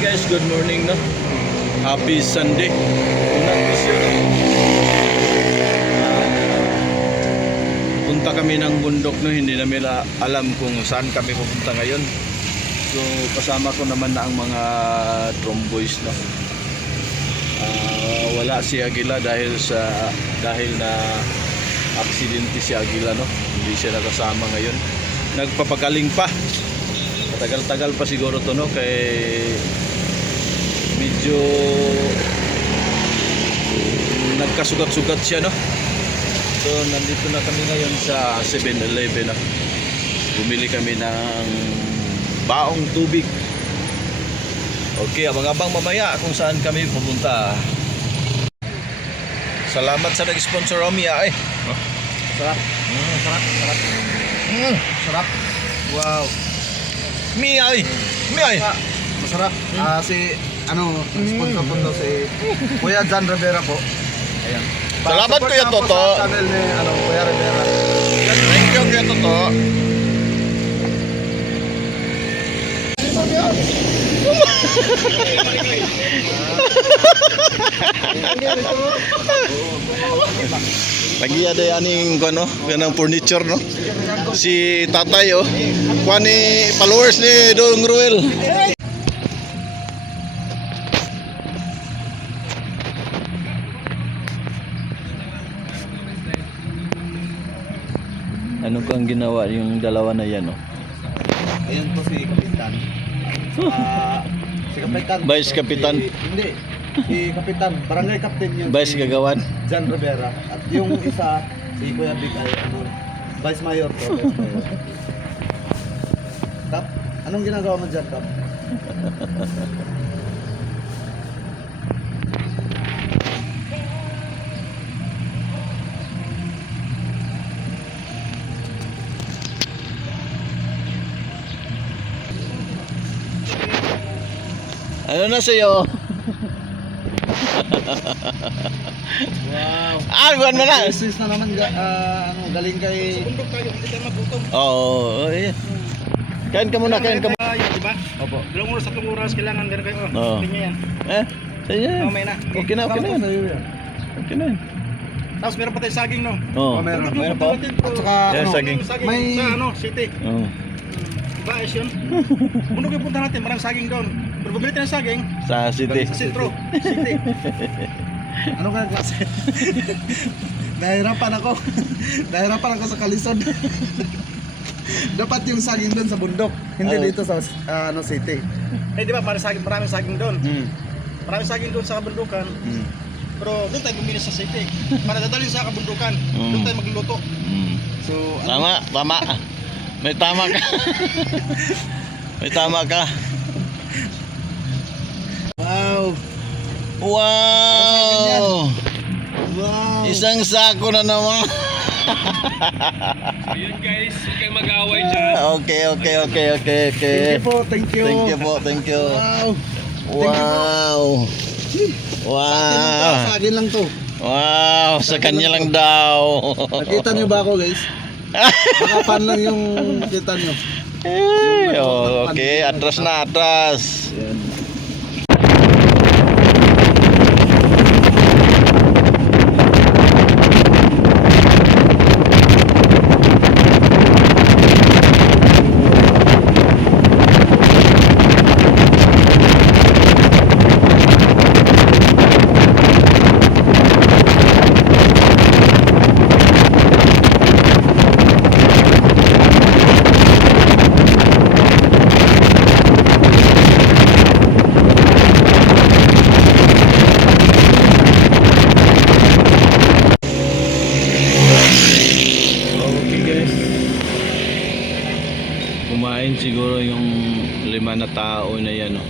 guys, good morning no. Happy Sunday. Punta kami ng bundok no, hindi namin alam kung saan kami pupunta ngayon. So kasama ko naman na ang mga tromboys no. Wala si Aguila dahil na aksidente si Aguila no. Hindi siya nakasama ngayon. Nagpapagaling pa. Tagal-tagal pa siguro to no, kay medyo nagkasugat-sugat siya no. So nandito na kami ngayon sa 7-Eleven no. Bumili kami ng baong tubig. Okay, abang-abang mamaya kung saan kami pupunta. Salamat sa nag-sponsor Omia eh. Sarap. Sarap. Sarap. Wow. Miyay. Masarap. Si sponsor po to si Kuya John Rivera po. Ayan. Salamat Kuya Toto. Sa channel ni Kuya Rivera. Thank you Kuya Toto. Lagi ada aning ano, kanang furniture no. Si tatay oh. Kuan ni followers ni Dong Ruel. Ano kang ginawa yung dalawa na yan oh? Ayan po si Kapitan. Si Kapitan. Vice Kapitan. Hindi. Si Kapitan, Barangay Captain yun. Vice Gagawan. John Rivera. At yung isa, si Kuya Big ay Vice Mayor po. Kap, anong ginagawa mo dyan, Kap? Ano na sa'yo? Wow. Buwan mo na. Business na naman, galing kay... Bundok tayo, hindi tayo magutom. Oo, yeah. Kain ka muna, kain ka muna. Diba? Opo. Dalawang oras, 3 oras, kailangan ganun kayo. Oo. Tingnan yan. Sa'yo yan. Mamaya na. Okay na yan. Okay na yan. Tapos meron pa tayong saging, no? Oo. Meron. Meron pa. At saka, Yes, saging. may- Sa city. Oo. Diba, ayos yun? Bundok yung punta natin, maraming saging doon. Pero bumili tayo ng saging Sa city. sa sentro. City. ano ka klase? Nahirapan ako. Nahirapan ako sa kalisod. Dapat yung saging doon sa bundok, hindi Oo. dito sa city. Eh, di ba, maraming saging doon. Maraming saging doon sa kabundukan. Pero doon tayo bumili sa city. Para dadalhin sa kabundukan. Doon tayo magluluto. So, Tama. May tama ka. May tama ka. wow. Wow! Wow. Isang sako na naman. Ayun guys, huwag kayo mag-away dyan. Okay. Thank you po, thank you. Thank you. Wow. Wow. Sa akin lang to. Wow, sa kanya lang daw. Nakita niyo ba ako, guys? Baka pan lang yung kita niyo. Okay, atras na, atras. Yan. Kumain siguro yung 5 na tao na yan no?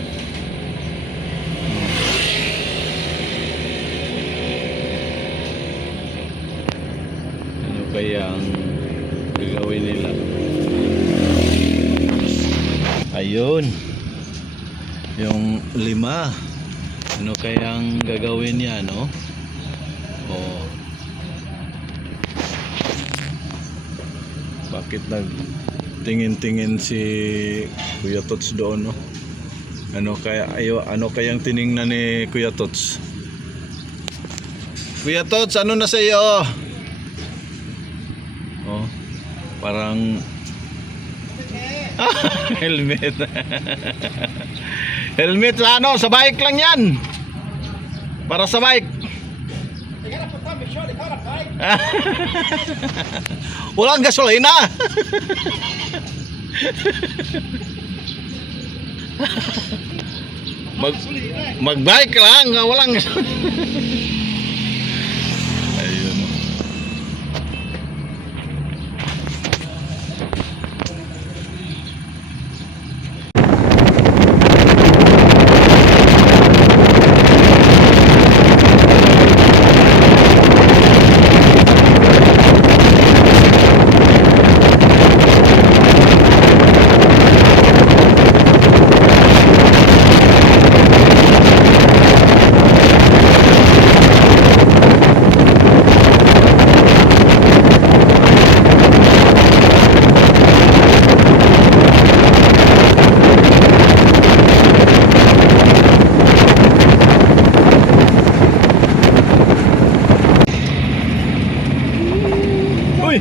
Ano kaya ang gagawin nila? Ayun, yung 5, ano kaya ang gagawin niya no? Oh, bakit nagtingin-tingin si Kuya Tots doon no? Ano kayang tiningnan ni Kuya Tots? Kuya Tots, ano na sa iyo? Oh, parang helmet. Helmet sa ano, sa bike lang 'yan. Para sa bike. Walang gasolina. Magbike lang, walang. Ayun. Uy!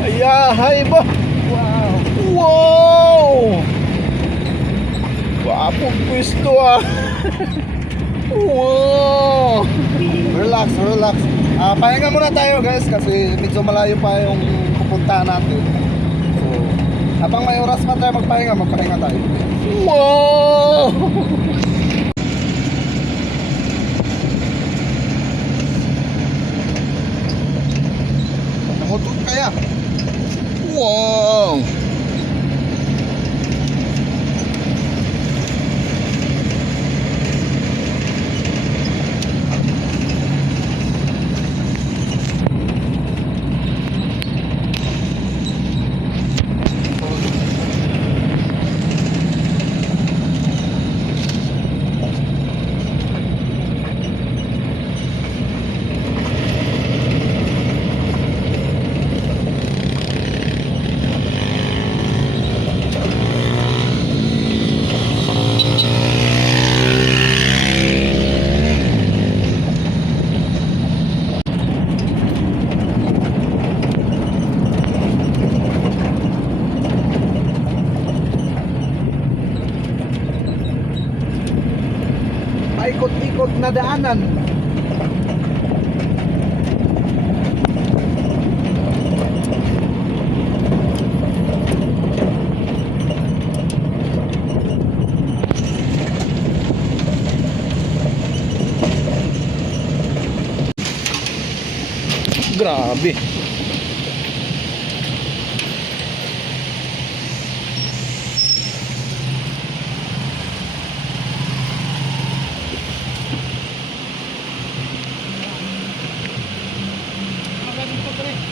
Ayahay ba? Wow! Wow! Guwapong pwesto ah! Wow! Relax, relax. Pahinga muna tayo guys kasi medyo malayo pa yung pupuntahan natin. So, habang may oras pa tayo magpahinga tayo. Wow! Namutot kaya. Wow! Paikot-ikot na daanan. Grabe!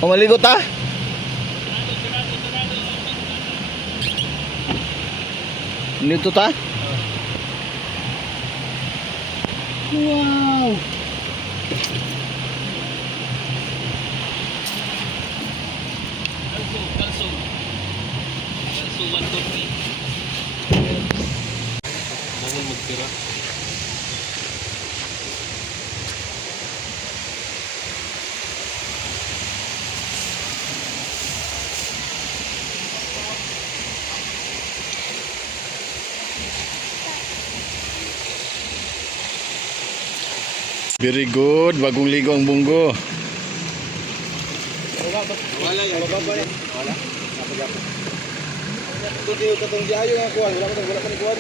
Maligo ta? Dito ta? Wow! Very good, bagong ligo ang bunggo. Wala. Tuti yung katong diayo nga kuwan, wala pa ni kuwan.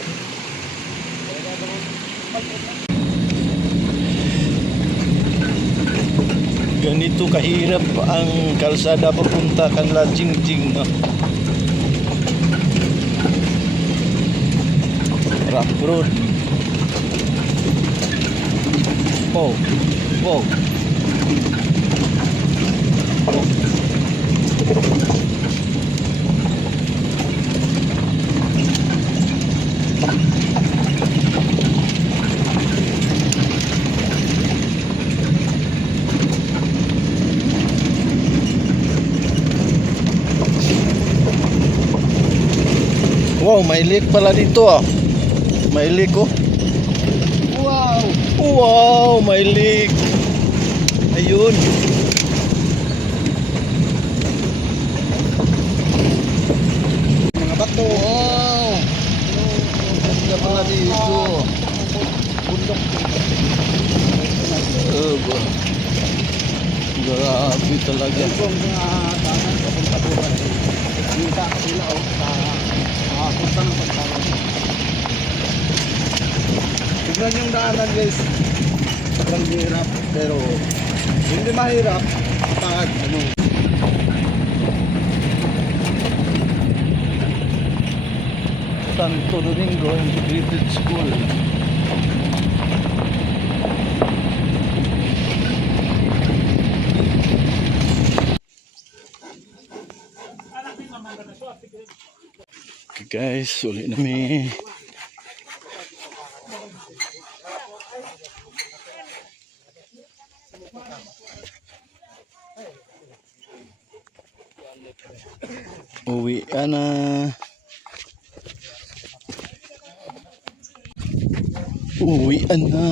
Ganito kahirap ang kalsada papunta kanla Jingjing, no? Rough road. Wow. Wow. Wow, may lake pala dito ah. May leak oh. Wow! Wow, may leak. Ayun. Mga bato. Wow! Ganda pala dito. Bundok. Grabe talaga. Kung danan papunta bukas. Kita sila sa punta ng pagkaroon. Tignan yung daanan guys. Sobrang hirap pero hindi mahirap pag ano. Santo Domingo Integrated School. Okay guys, uli na mi. Uwi na. Uwi na.